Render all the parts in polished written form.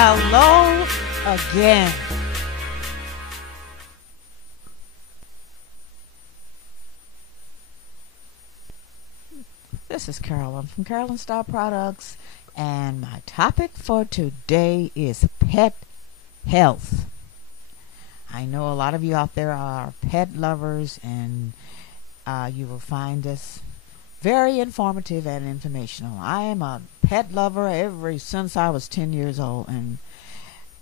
Hello again. This is Carolyn from Carolyn Star Products, and my topic for today is pet health. I know a lot of you out there are pet lovers, and you will find this very informative and informational. I am a pet lover ever since I was 10 years old,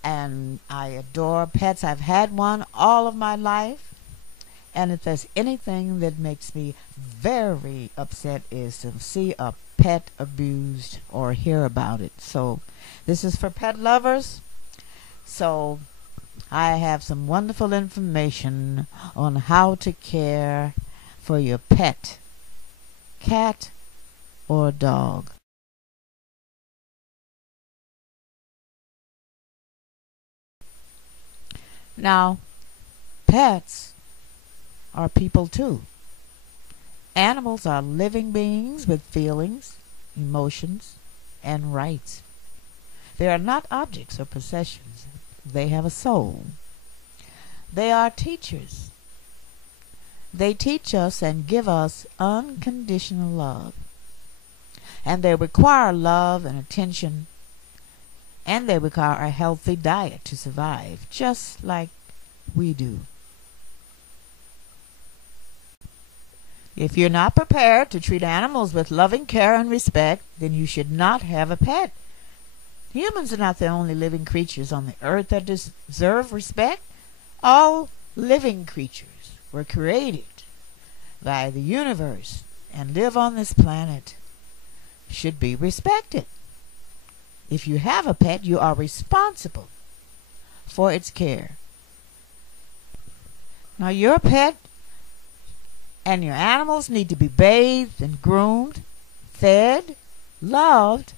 and I adore pets. I've had one all of my life, and if there's anything that makes me very upset is to see a pet abused or hear about it. So this is for pet lovers. So I have some wonderful information on how to care for your pet, cat or dog. Now, pets are people too. Animals are living beings with feelings, emotions, and rights. They are not objects or possessions. They have a soul. They are teachers. They teach us and give us unconditional love. And they require love and attention, and they require a healthy diet to survive, just like we do. If you're not prepared to treat animals with loving care and respect, then you should not have a pet. Humans are not the only living creatures on the earth that deserve respect. All living creatures were created by the universe and live on this planet should be respected. If you have a pet, you are responsible for its care. Now, your pet and your animals need to be bathed and groomed, fed, loved,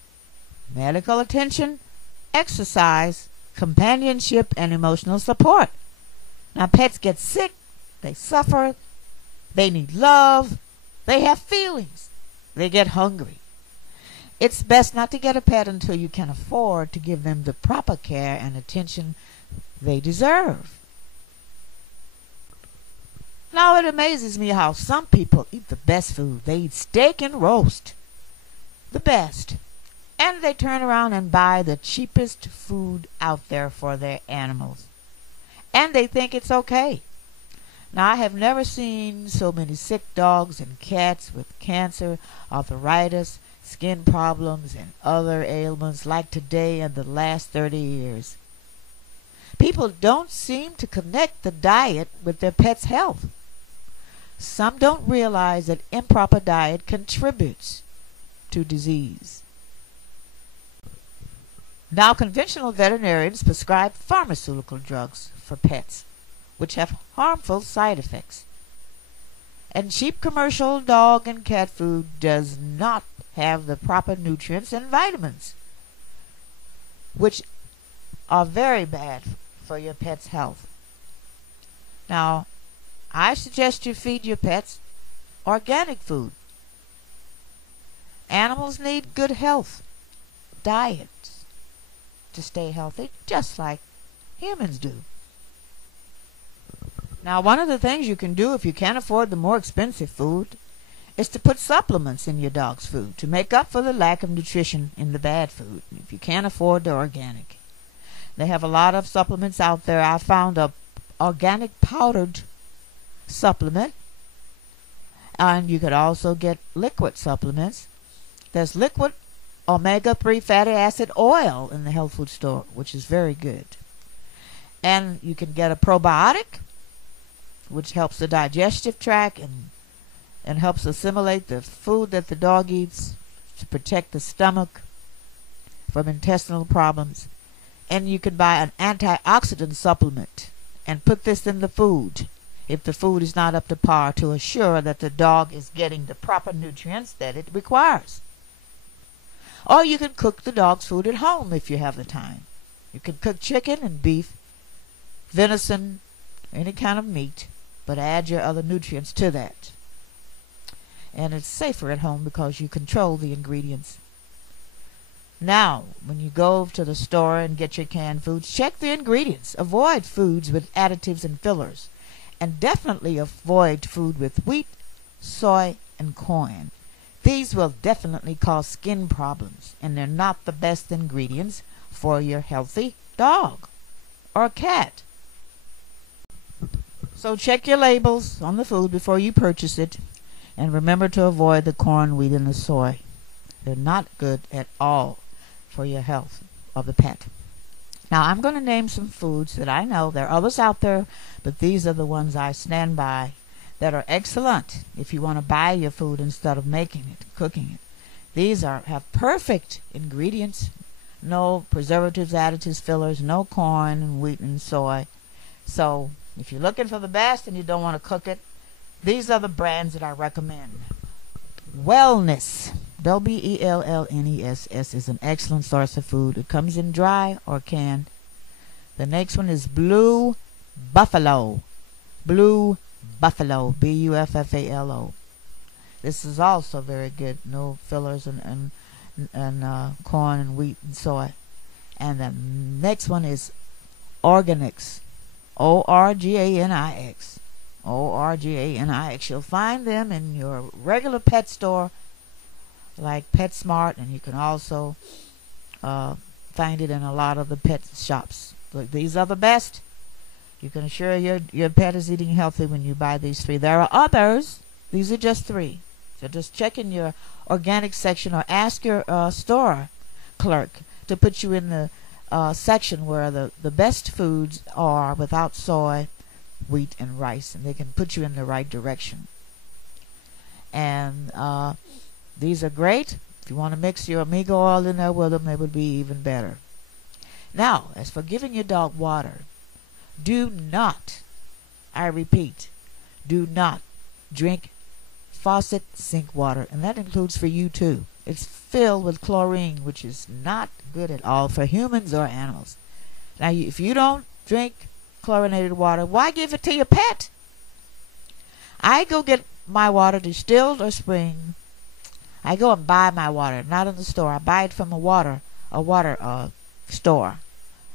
medical attention, exercise, companionship, and emotional support. Now, pets get sick, they suffer, they need love, they have feelings, they get hungry. It's best not to get a pet until you can afford to give them the proper care and attention they deserve. Now, it amazes me how some people eat the best food. They eat steak and roast, the best, and they turn around and buy the cheapest food out there for their animals, and they think it's okay. Now, I have never seen so many sick dogs and cats with cancer, arthritis, skin problems, and other ailments like today and the last 30 years. People don't seem to connect the diet with their pet's health. Some don't realize that improper diet contributes to disease. Now, conventional veterinarians prescribe pharmaceutical drugs for pets, which have harmful side effects. And cheap commercial dog and cat food does not have the proper nutrients and vitamins, which are very bad for your pet's health. Now, I suggest you feed your pets organic food. Animals need good health diets to stay healthy, just like humans do. Now, one of the things you can do if you can't afford the more expensive food is to put supplements in your dog's food to make up for the lack of nutrition in the bad food, if you can't afford the organic. They have a lot of supplements out there. I found a organic powdered supplement, and you could also get liquid supplements. There's liquid omega-3 fatty acid oil in the health food store, which is very good. And you can get a probiotic, which helps the digestive tract and helps assimilate the food that the dog eats to protect the stomach from intestinal problems. And you can buy an antioxidant supplement and put this in the food if the food is not up to par, to assure that the dog is getting the proper nutrients that it requires. Or you can cook the dog's food at home if you have the time. You can cook chicken and beef, venison, any kind of meat, but add your other nutrients to that. And it's safer at home because you control the ingredients. Now, when you go to the store and get your canned foods, check the ingredients. Avoid foods with additives and fillers. And definitely avoid food with wheat, soy, and corn. These will definitely cause skin problems, and they're not the best ingredients for your healthy dog or cat. So check your labels on the food before you purchase it, and remember to avoid the corn, wheat, and the soy. They're not good at all for your health of the pet. Now I'm going to name some foods that I know. There are others out there, but these are the ones I stand by that are excellent if you want to buy your food instead of making it, cooking it. These have perfect ingredients, no preservatives, additives, fillers, no corn and wheat and soy. So if you're looking for the best and you don't want to cook it, these are the brands that I recommend. Wellness, WELLNESS, is an excellent source of food. It comes in dry or canned. The next one is Blue Buffalo. Blue Buffalo, Buffalo. This is also very good. No fillers and corn and wheat and soy. And the next one is Organix, ORGANIX. ORGANIX. You'll find them in your regular pet store like PetSmart, and you can also find it in a lot of the pet shops. Look, these are the best. You can assure your pet is eating healthy when you buy these 3. There are others. These are just 3. So just check in your organic section or ask your store clerk to put you in the section where the best foods are without soy, wheat, and rice, and they can put you in the right direction. And these are great. If you want to mix your omega oil in there with them, they would be even better. Now, as for giving your dog water, do not, I repeat, do not drink faucet sink water, and that includes for you too. It's filled with chlorine, which is not good at all for humans or animals. Now, if you don't drink chlorinated water, why give it to your pet? I go get my water distilled or spring. I go and buy my water, not in the store. I buy it from a water store,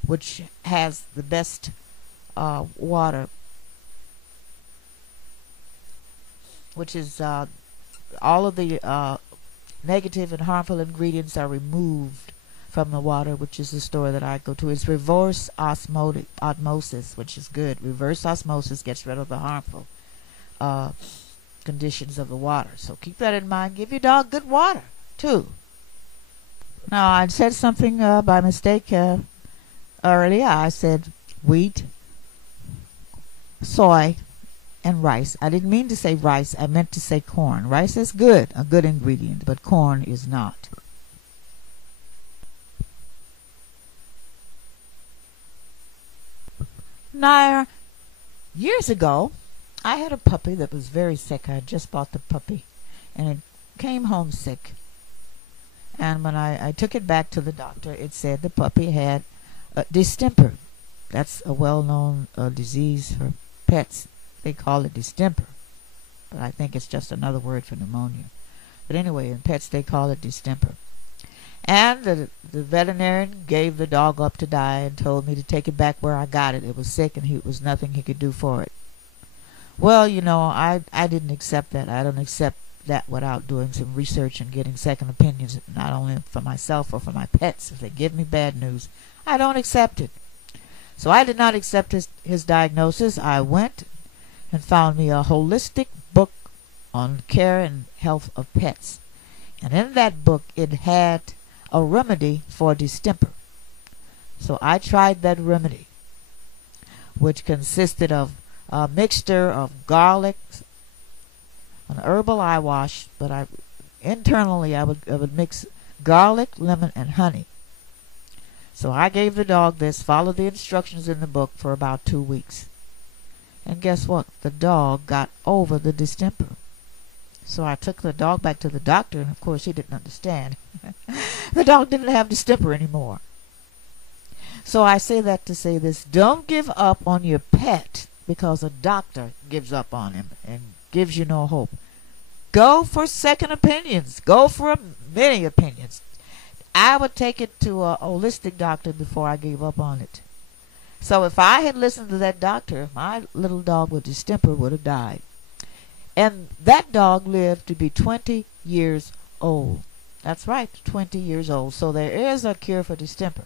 which has the best water, which is all of the negative and harmful ingredients are removed from the water, which is the store that I go to. It's reverse osmosis, which is good. Reverse osmosis gets rid of the harmful conditions of the water. So keep that in mind. Give your dog good water too. Now, I said something by mistake earlier. I said wheat, soy, and rice. I didn't mean to say rice. I meant to say corn. Rice is good, a good ingredient, but corn is not. Now, years ago, I had a puppy that was very sick. I had just bought the puppy, and it came home sick. And when I took it back to the doctor, it said the puppy had distemper. That's a well-known disease for pets. They call it distemper, but I think it's just another word for pneumonia. But anyway, in pets they call it distemper. And the veterinarian gave the dog up to die and told me to take it back where I got it. It was sick and it was nothing he could do for it. Well, you know, I didn't accept that. I don't accept that without doing some research and getting second opinions, not only for myself or for my pets. If they give me bad news, I don't accept it. So I did not accept his diagnosis. I went and found me a holistic book on care and health of pets. And in that book, it had a remedy for distemper. So I tried that remedy, which consisted of a mixture of garlic, an herbal eye wash, but internally I would mix garlic, lemon, and honey. So I gave the dog this, followed the instructions in the book for about 2 weeks. And guess what? The dog got over the distemper. So I took the dog back to the doctor, and of course he didn't understand. The dog didn't have distemper anymore. So I say that to say this: don't give up on your pet because a doctor gives up on him and gives you no hope. Go for second opinions. Go for many opinions. I would take it to a holistic doctor before I gave up on it. So if I had listened to that doctor, my little dog with distemper would have died. And that dog lived to be 20 years old. That's right, 20 years old. So there is a cure for distemper.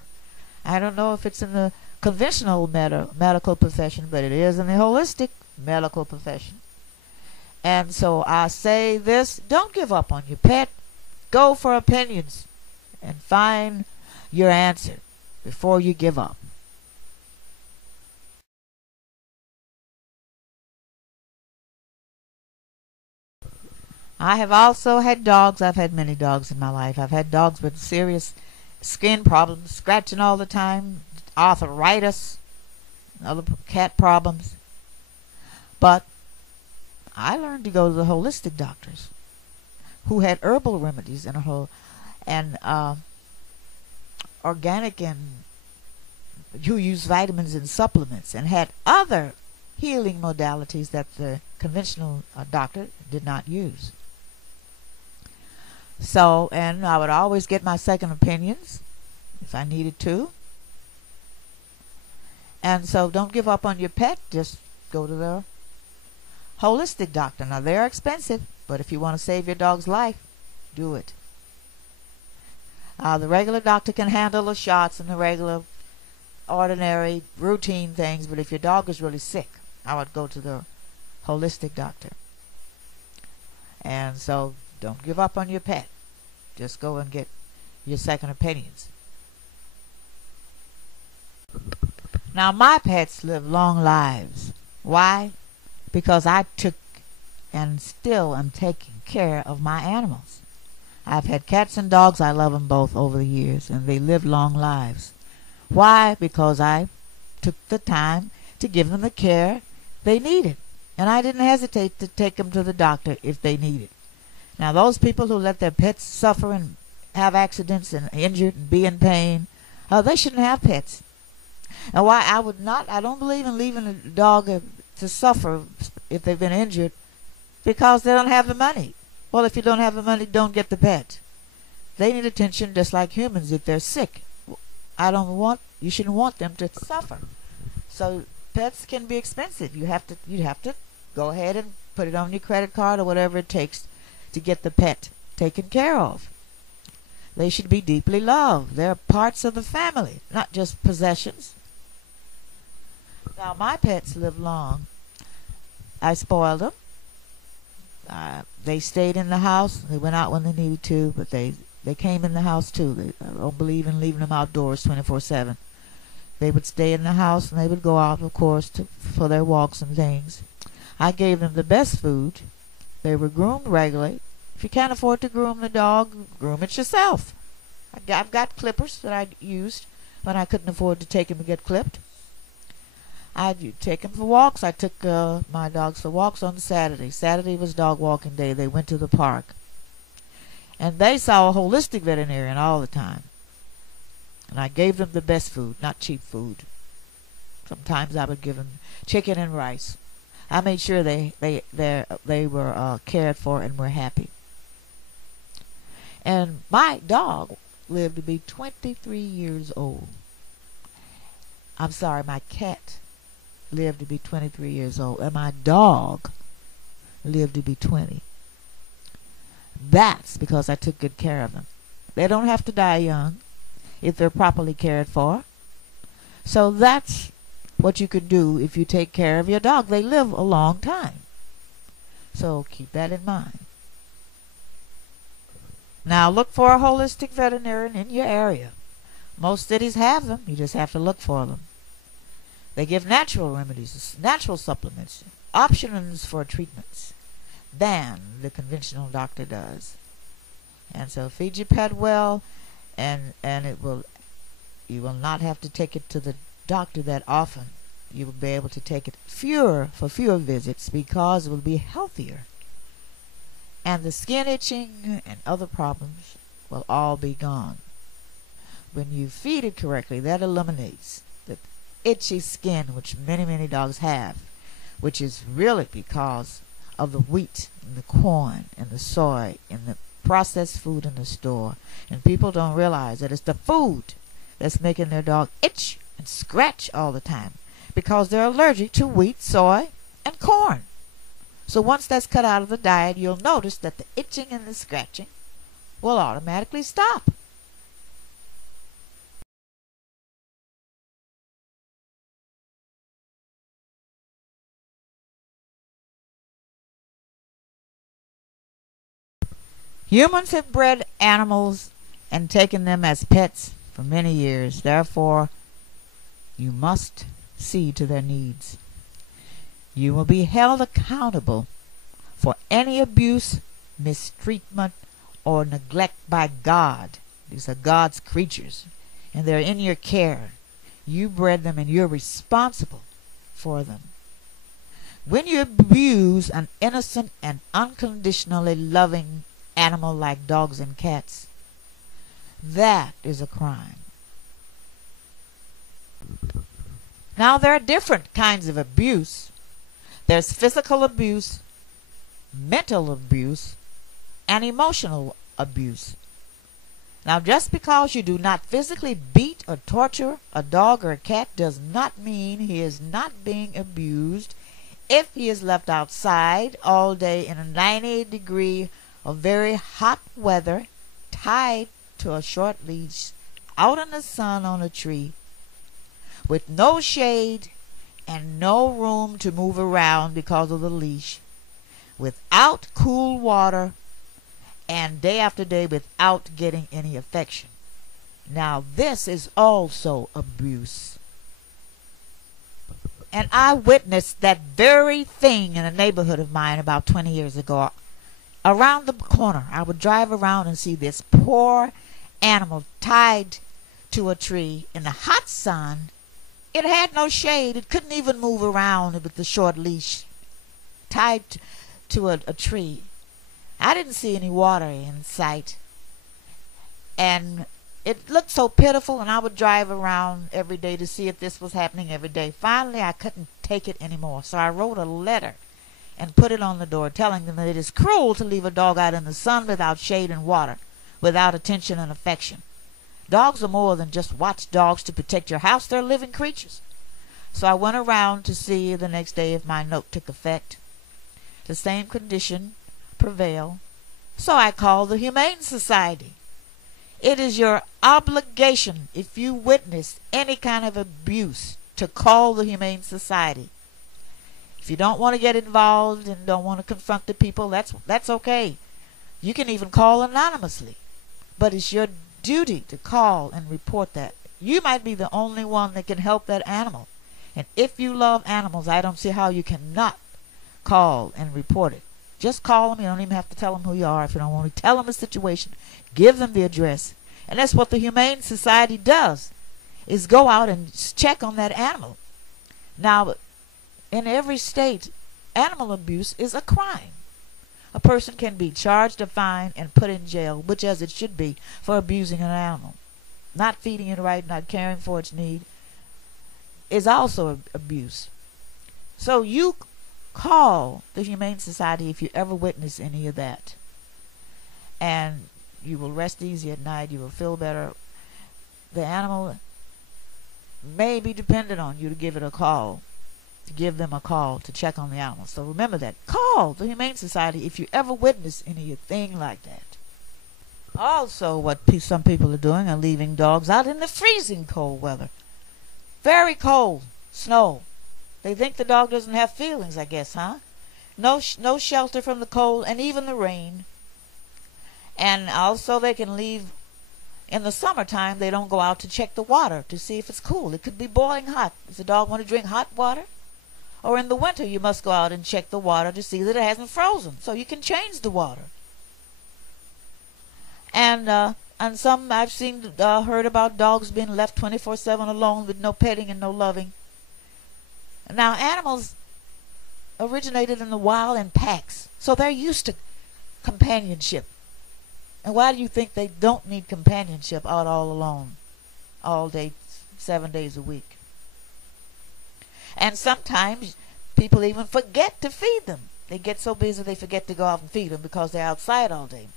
I don't know if it's in the conventional medical profession, but it is in the holistic medical profession. And so I say this, don't give up on your pet. Go for opinions and find your answer before you give up. I have also had dogs. I've had many dogs in my life. I've had dogs with serious skin problems, scratching all the time, arthritis, other cat problems. But I learned to go to the holistic doctors who had herbal remedies and organic, and who used vitamins and supplements and had other healing modalities that the conventional doctor did not use. So, and I would always get my second opinions if I needed to. And so don't give up on your pet. Just go to the holistic doctor. Now, they're expensive, but if you want to save your dog's life, do it. The regular doctor can handle the shots and the regular, ordinary, routine things, but if your dog is really sick, I would go to the holistic doctor. And so don't give up on your pet. Just go and get your second opinions. Now, my pets live long lives. Why? Because I took and still am taking care of my animals. I've had cats and dogs. I love them both over the years, and they live long lives. Why? Because I took the time to give them the care they needed, and I didn't hesitate to take them to the doctor if they needed. Now, those people who let their pets suffer and have accidents and injured and be in pain, they shouldn't have pets. And why I don't believe in leaving a dog to suffer if they've been injured because they don't have the money. Well, if you don't have the money, don't get the pet. They need attention just like humans if they're sick. You shouldn't want them to suffer. So pets can be expensive. You have to go ahead and put it on your credit card or whatever it takes to get the pet taken care of. They should be deeply loved. They're parts of the family, not just possessions. Now, my pets live long. I spoiled them. They stayed in the house. They went out when they needed to, but they came in the house too. I don't believe in leaving them outdoors 24/7. They would stay in the house, and they would go out, of course, for their walks and things. I gave them the best food. They were groomed regularly. If you can't afford to groom the dog, groom it yourself. I've got clippers that I used when I couldn't afford to take him to get clipped. I'd take him for walks. I took my dogs for walks on Saturday. Saturday was dog walking day. They went to the park. And they saw a holistic veterinarian all the time. And I gave them the best food, not cheap food. Sometimes I would give them chicken and rice. I made sure they were cared for and were happy. And my dog lived to be 23 years old. I'm sorry, my cat lived to be 23 years old, and my dog lived to be 20. That's because I took good care of them. They don't have to die young if they're properly cared for. So that's what you can do if you take care of your dog. They live a long time. So keep that in mind. Now look for a holistic veterinarian in your area. Most cities have them. You just have to look for them. They give natural remedies, natural supplements, options for treatments than the conventional doctor does. And so feed your pet well, and you will not have to take it to the doctor that often. You will be able to take it fewer visits because it will be healthier. And the skin itching and other problems will all be gone. When you feed it correctly, that eliminates the itchy skin which many dogs have, which is really because of the wheat and the corn and the soy and the processed food in the store, and people don't realize that it's the food that's making their dog itch and scratch all the time because they're allergic to wheat, soy, and corn. So once that's cut out of the diet, you'll notice that the itching and the scratching will automatically stop. Humans have bred animals and taken them as pets for many years. Therefore, you must see to their needs. You will be held accountable for any abuse, mistreatment, or neglect by God. These are God's creatures, and they're in your care. You bred them, and you're responsible for them. When you abuse an innocent and unconditionally loving animal like dogs and cats, that is a crime. Now, there are different kinds of abuse. There's physical abuse, mental abuse, and emotional abuse. Now, just because you do not physically beat or torture a dog or a cat does not mean he is not being abused if he is left outside all day in a 90-degree of very hot weather, tied to a short leash, out in the sun on a tree, with no shade and no room to move around because of the leash, without cool water, and day after day without getting any affection. Now, this is also abuse. And I witnessed that very thing in a neighborhood of mine about 20 years ago. Around the corner, I would drive around and see this poor animal tied to a tree in the hot sun. It had no shade. It couldn't even move around with the short leash, tied to a tree. I didn't see any water in sight. And it looked so pitiful, and I would drive around every day to see if this was happening every day. Finally, I couldn't take it anymore, so I wrote a letter and put it on the door, telling them that it is cruel to leave a dog out in the sun without shade and water, without attention and affection. Dogs are more than just watchdogs to protect your house. They're living creatures. So I went around to see the next day if my note took effect. The same condition prevailed. So I called the Humane Society. It is your obligation, if you witness any kind of abuse, to call the Humane Society. If you don't want to get involved and don't want to confront the people, that's okay. You can even call anonymously. But it's your duty to call and report that. You might be the only one that can help that animal. And if you love animals, I don't see how you cannot call and report it. Just call them. You don't even have to tell them who you are if you don't want to. Tell them the situation. Give them the address. And that's what the Humane Society does, is go out and check on that animal. Now, in every state, animal abuse is a crime. A person can be charged or fined and put in jail, which as it should be, for abusing an animal. Not feeding it right, not caring for its need, is also abuse. So you call the Humane Society if you ever witness any of that. And you will rest easy at night. You will feel better. The animal may be dependent on you to give it a call. To give them a call to check on the animals. So remember that. Call the Humane Society if you ever witness anything like that. Also, what some people are doing are leaving dogs out in the freezing cold weather. Very cold. Snow. They think the dog doesn't have feelings, I guess, huh? No shelter from the cold and even the rain. And also they can leave in the summertime. They don't go out to check the water to see if it's cool. It could be boiling hot. Does the dog want to drink hot water? Or in the winter, you must go out and check the water to see that it hasn't frozen, so you can change the water. And some I've seen, heard about dogs being left 24/7 alone with no petting and no loving. Now, animals originated in the wild in packs, so they're used to companionship. And why do you think they don't need companionship out all alone, all day, 7 days a week? And sometimes people even forget to feed them. They get so busy they forget to go out and feed them because they're outside all day.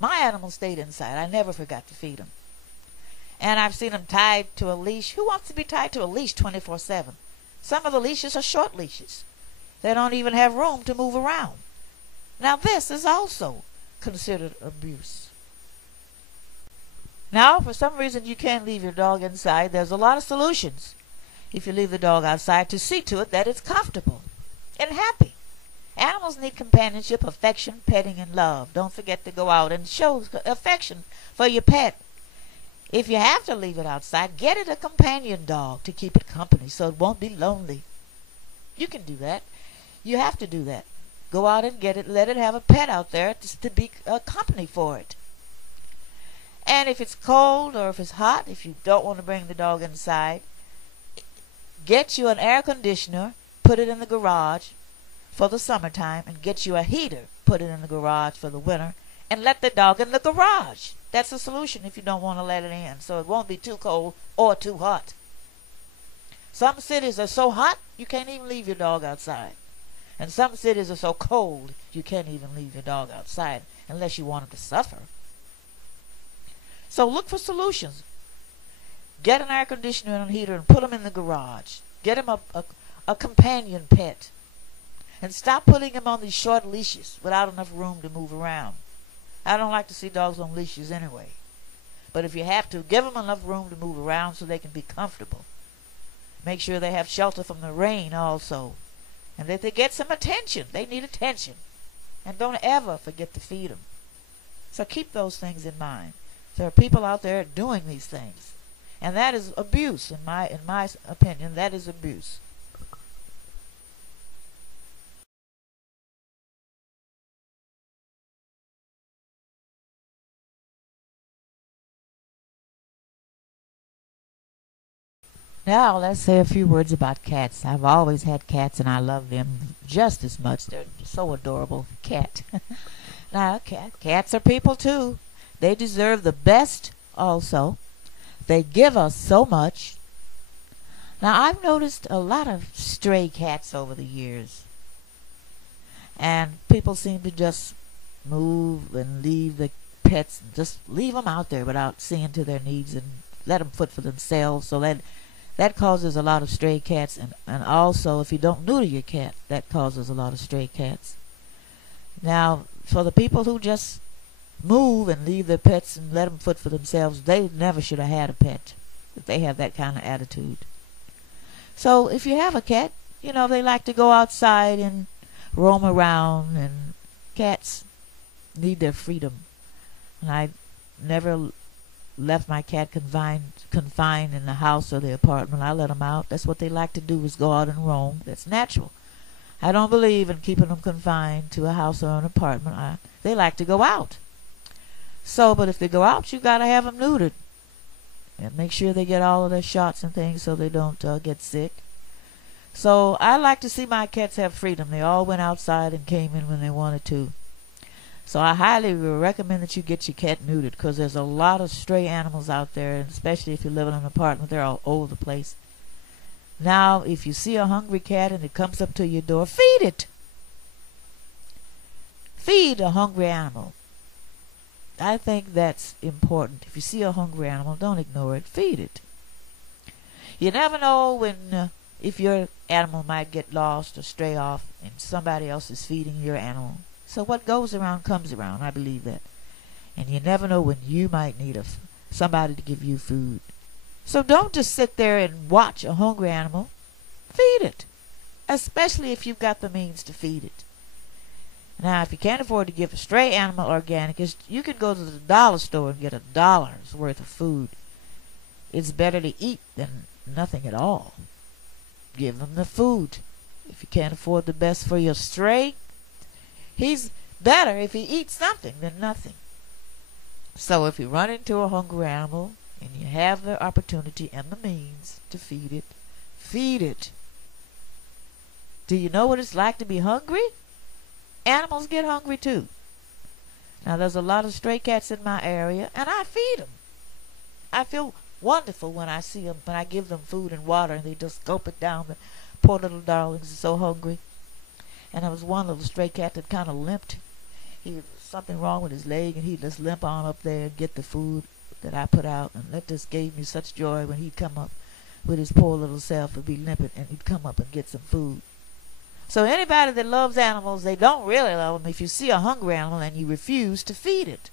My animals stayed inside. I never forgot to feed them. And I've seen them tied to a leash. Who wants to be tied to a leash 24/7? Some of the leashes are short leashes. They don't even have room to move around. Now this is also considered abuse. Now, for some reason you can't leave your dog inside, there's a lot of solutions. If you leave the dog outside, to see to it that it's comfortable and happy. Animals need companionship, affection, petting, and love. Don't forget to go out and show affection for your pet. If you have to leave it outside, get it a companion dog to keep it company so it won't be lonely. You can do that. You have to do that. Go out and get it. Let it have a pet out there to be company for it. And if it's cold or if it's hot, if you don't want to bring the dog inside, get you an air conditioner, put it in the garage for the summertime, and get you a heater, put it in the garage for the winter, and let the dog in the garage. That's a solution if you don't want to let it in, so it won't be too cold or too hot. Some cities are so hot you can't even leave your dog outside. And some cities are so cold you can't even leave your dog outside unless you want him to suffer. So look for solutions. Get an air conditioner and a heater and put them in the garage. Get him a companion pet. And stop putting him on these short leashes without enough room to move around. I don't like to see dogs on leashes anyway. But if you have to, give them enough room to move around so they can be comfortable. Make sure they have shelter from the rain also. And that they get some attention. They need attention. And don't ever forget to feed them. So keep those things in mind. There are people out there doing these things. And that is abuse, in my opinion. That is abuse. Now let's say a few words about cats. I've always had cats and I love them just as much. They're so adorable. Cat. Now cats are people too. They deserve the best also. They give us so much. Now I've noticed a lot of stray cats over the years. And people seem to just move and leave the pets, just leave them out there without seeing to their needs and let them foot for themselves. So that causes a lot of stray cats, and also if you don't neuter your cat, that causes a lot of stray cats. Now, for the people who just move and leave their pets and let them foot for themselves, they never should have had a pet if they have that kind of attitude. So if you have a cat, you know, they like to go outside and roam around, and cats need their freedom. And I never left my cat confined in the house or the apartment. I let them out. That's what they like to do, is go out and roam. That's natural. I don't believe in keeping them confined to a house or an apartment. They like to go out. So, but if they go out, you got to have them neutered. And make sure they get all of their shots and things so they don't get sick. So I like to see my cats have freedom. They all went outside and came in when they wanted to. So I highly recommend that you get your cat neutered, because there's a lot of stray animals out there, and especially if you live in an apartment, they're all over the place. Now, if you see a hungry cat and it comes up to your door, feed it. Feed a hungry animal. I think that's important. If you see a hungry animal, don't ignore it. Feed it. You never know when, if your animal might get lost or stray off and somebody else is feeding your animal. So what goes around comes around. I believe that. And you never know when you might need somebody to give you food. So don't just sit there and watch a hungry animal. Feed it. Especially if you've got the means to feed it. Now, if you can't afford to give a stray animal organic, you can go to the dollar store and get $1 worth of food. It's better to eat than nothing at all. Give them the food. If you can't afford the best for your stray, he's better if he eats something than nothing. So if you run into a hungry animal and you have the opportunity and the means to feed it, feed it. Do you know what it's like to be hungry? Animals get hungry too. Now there's a lot of stray cats in my area, and I feed them. I feel wonderful when I see them, when I give them food and water and they just gulp it down. The poor little darlings are so hungry. And there was one little stray cat that kind of limped. He was something wrong with his leg, and he'd just limp on up there and get the food that I put out, and that just gave me such joy when he'd come up with his poor little self and be limping, and he'd come up and get some food. So anybody that loves animals, they don't really love them if you see a hungry animal and you refuse to feed it.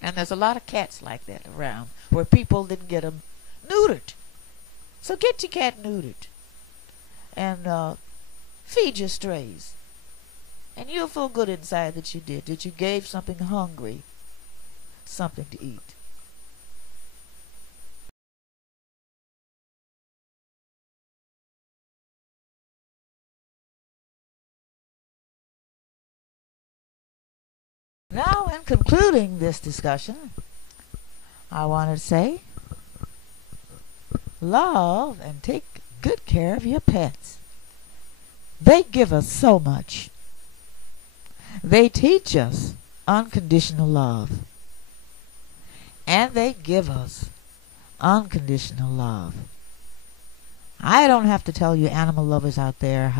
And there's a lot of cats like that around where people didn't get them neutered. So get your cat neutered and feed your strays. And you'll feel good inside that you did, that you gave something hungry something to eat. Now, in concluding this discussion, I want to say, love and take good care of your pets. They give us so much. They teach us unconditional love. And they give us unconditional love. I don't have to tell you animal lovers out there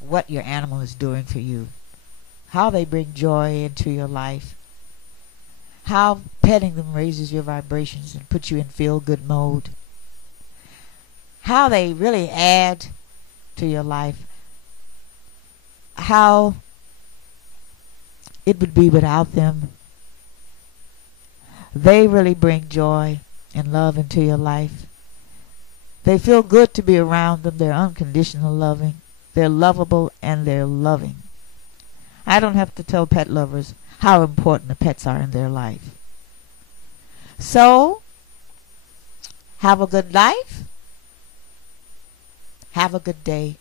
what your animal is doing for you, how they bring joy into your life, how petting them raises your vibrations and puts you in feel-good mode, how they really add to your life, how it would be without them. They really bring joy and love into your life. They feel good to be around them. They're unconditional loving. They're lovable and they're loving. I don't have to tell pet lovers how important the pets are in their life. So, have a good life. Have a good day.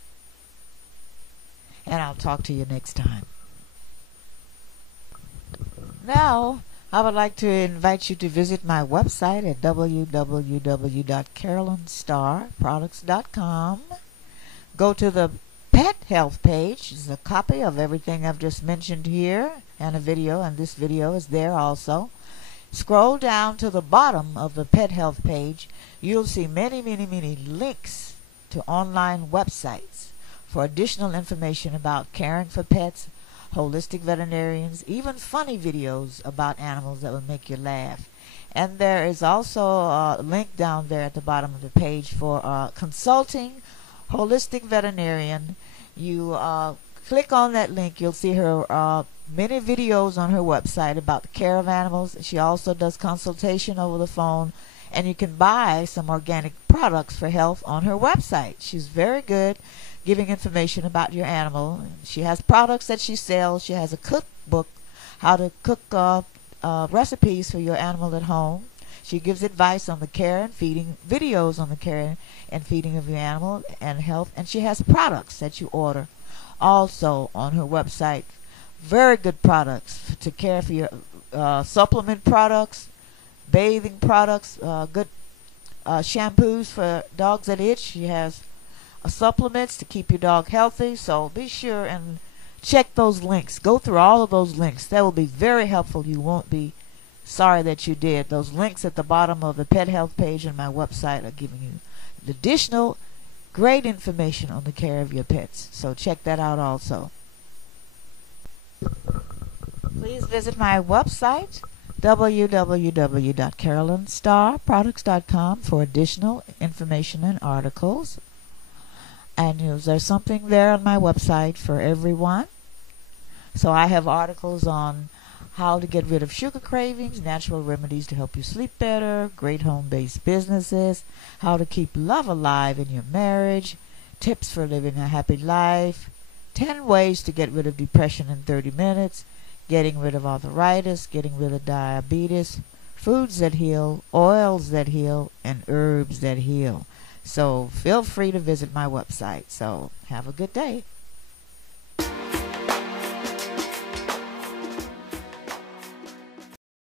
And I'll talk to you next time. Now, I would like to invite you to visit my website at www.carolinstarproducts.com. Go to the pet health page. There's a copy of everything I've just mentioned here and a video, and this video is there also. Scroll down to the bottom of the pet health page. You'll see many links to online websites for additional information about caring for pets, holistic veterinarians, even funny videos about animals that will make you laugh. And there is also a link down there at the bottom of the page for consulting holistic veterinarian. You click on that link, you'll see her many videos on her website about the care of animals. She also does consultation over the phone, and you can buy some organic products for health on her website. She's very good giving information about your animal. She has products that she sells. She has a cookbook, how to cook recipes for your animal at home. She gives advice on the care and feeding, videos on the care and feeding of your animal and health, and she has products that you order also on her website. Very good products to care for your supplement products, bathing products, good shampoos for dogs that itch. She has supplements to keep your dog healthy, so be sure and check those links. Go through all of those links. That will be very helpful. You won't be sorry that you did. Those links at the bottom of the pet health page on my website are giving you additional great information on the care of your pets, so check that out also. Please visit my website www.carolinstarproducts.com for additional information and articles. And there's something there on my website for everyone. So I have articles on how to get rid of sugar cravings, natural remedies to help you sleep better, great home-based businesses, how to keep love alive in your marriage, tips for living a happy life, 10 ways to get rid of depression in 30 minutes, getting rid of arthritis, getting rid of diabetes, foods that heal, oils that heal, and herbs that heal. So feel free to visit my website. So have a good day.